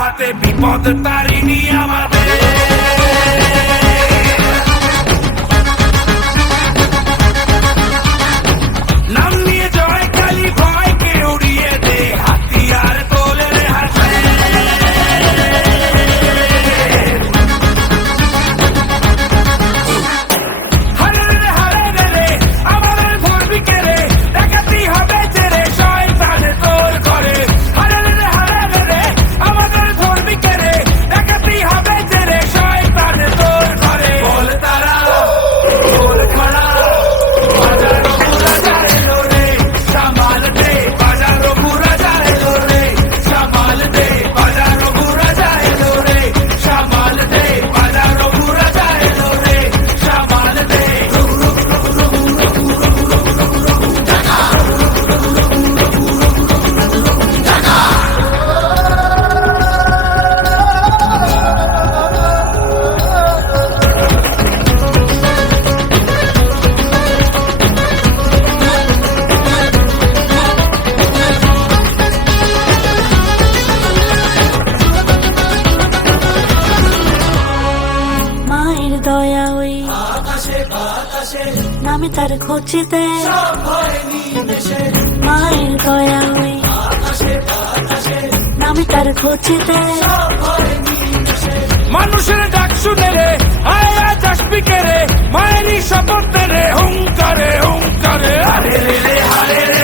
হাতে বিপদ তারিণী আমাদের। নাম নিয়ে জয় কালী ভয়কে উড়িয়ে দে, হাতিয়ার তোলে রে হাতে। হারে রে হারে রে আমাদের ধর্মীকে রে, ডাকাতি হবে জেরে শয়তান তোর ঘরে। হারে রে হারে রে আমাদের ধর্মীকে রে, ডাকাতি হবে জেরে শয়তান তোর ঘরে। বল তারা বল খড়া বাজারো পুরা যায় রে, সামাল দে বাজারো পুরা যায় রে, সামাল দে বাজারো পুরা যায় রে, সামাল দে বাজারো পুরা যায় রে, সামাল দে। মায়ের দয়া ওই নামে তার খোঁজেতে, মায়ের দয়া ওই নামে তার খোঁজেতে। মানুষের ডাক শুনে রে আয় আজ আসবি কে রে, মায়েরই শপথ রে হুঙ্কারে হুঙ্কারে। হারে রে হারে রে